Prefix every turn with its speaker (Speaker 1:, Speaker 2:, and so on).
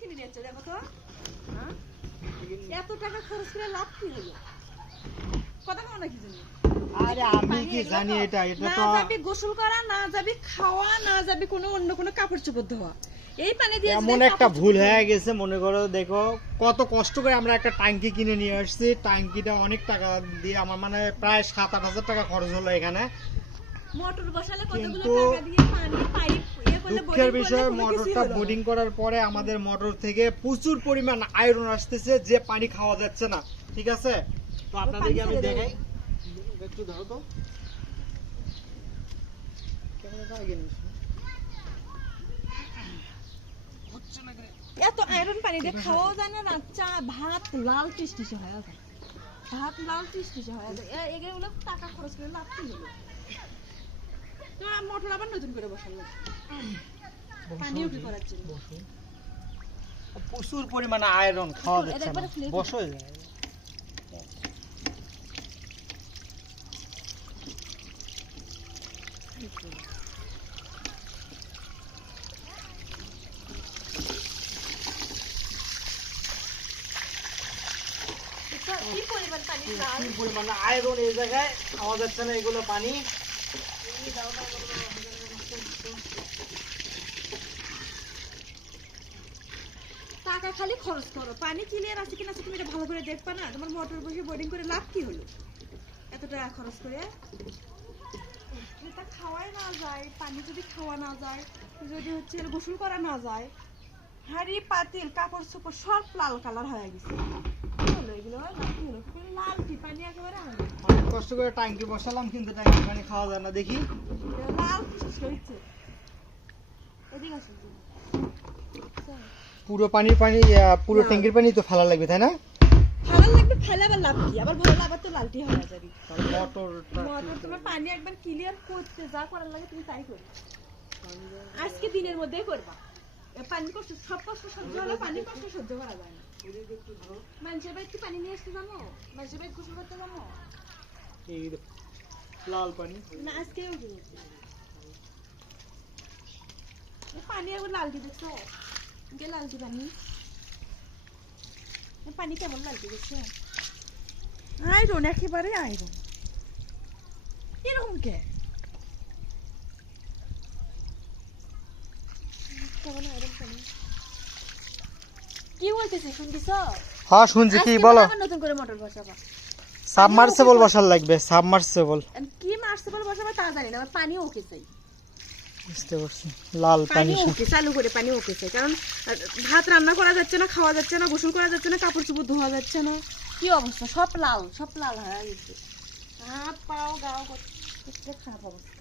Speaker 1: কিনে নিয়ে যাচ্ছে দেখো তো। হ্যাঁ? এত টাকা খরচ করে লাভ কি হলো? কথা কও না কি জানি।
Speaker 2: আরে আমি কি জানি এটা এটা
Speaker 1: না
Speaker 2: তো
Speaker 1: যাবি গোসল করা না যাবি খাওয়া না যাবি কোনো অন্য কোনো কাপড় চোপড় ধোয়া। এই পানি দিয়ে
Speaker 2: এমন একটা ভুল হয়ে গেছে মনে করো দেখো কত কষ্ট করে আমরা একটা ট্যাঙ্কি কিনে নিয়ে আসছি। ট্যাঙ্কিটা অনেক টাকা দিয়ে আমার মানে প্রায় সাত আট হাজার টাকা খরচ হলো এখানে।
Speaker 1: মোটর বসালে কতগুলো টাকা দিয়ে পানি পাইপ
Speaker 2: দুঃখের বিষয় মোটরটা বোর্ডিং করার পরে আমাদের মোটর থেকে প্রচুর পরিমাণ আয়রন আসতেছে যে পানি খাওয়া যাচ্ছে না। ঠিক আছে? তো আপনাদেরকে আমি দেখাই। একটু ধরো তো। ক্যামেরাটা আগে নিস।
Speaker 1: এত আয়রন পানি দিয়ে খাওয়াও যায় না রাত চা ভাত লাল টিসটিসে হয়ে যায়। ভাত লাল টিসটিসে হয়ে যায়। এগুলো টাকা খরচ করে লাভ কি হলো? মোটর আবার নতুন করে বসালো পানিও কি করার জন্য?
Speaker 2: প্রচুর পরিমাণে আয়রন খাওয়া যাচ্ছে না। বসো।
Speaker 1: কি পরিমাণ পানি?
Speaker 2: পরিমাণে আয়রন এই জায়গায় খাওয়া যাচ্ছে না এগুলো পানি।
Speaker 1: টাকা খালি খরচ করো। পানি ক্লিয়ার আছে কিনা তুমি এটা ভালো করে দেখবা না। তোমার মোটর বসে বোর্ডিং করে লাভ কি হলো? এত টাকা খরচ করে? এটা খাওয়াই না যায়, পানি যদি খাওয়া না যায়, যদি হচ্ছে গোসল করা না যায়, হাড়ি পাতিল, কাপড় চোপড় সব লাল কালার হয়ে গেছে।
Speaker 2: কষ্ট করে ট্যাঙ্কি বসালাম কিন্তু ট্যাঙ্কি পানি খাওয়া যায় না দেখি। পুরো পানির পানি পুরো ট্যাঙ্কির পানি তো ফেলা লাগবে তাই না?
Speaker 1: ফেলে আবার লাভ কি? আবার তো লালটি মোটর তোমার পানি একবার ক্লিয়ার করতে যা করার লাগে তুমি তাই করবে। আজকে দিনের মধ্যেই করবা। পানি কষ্ট সব কষ্ট সহ্য হলে পানি কষ্ট সহ্য করা যায় না। মানুষের বাড়িতে পানি নিয়ে আসতে যাব মানুষের বাড়ি গোসল করতে যাব
Speaker 2: এই যে লাল পানি
Speaker 1: না আজকেও গিয়েছি এ পানি একবার লালটি দেখছ কে লালটি পানি এ পানি কেমন লালটি দেখছ আয়রন একেবারে আয়রন এরকম কে কেমন আয়রন পানি কি বলতেছি শুনতেছ?
Speaker 2: হ্যাঁ শুনছি কি বলো?
Speaker 1: নতুন করে মোটর বসাবা।
Speaker 2: সাবমার্সিবল বসার লাগবে সাবমার্সিবল
Speaker 1: কি মার্সেবল বসাবা তা জানি না পানি ওকে চাই।
Speaker 2: বুঝতে পারছি লাল
Speaker 1: পানি
Speaker 2: পানি।
Speaker 1: ওকে চালু করে পানি ওকে চাই কারণ ভাত রান্না করা যাচ্ছে না খাওয়া যাচ্ছে না গোসল করা যাচ্ছে না কাপড় চোপড় ধোয়া যাচ্ছে না। কি অবস্থা? সব লাল সব লাল হয়ে গেছে। হাত পাও গাও করতে খারাপ অবস্থা।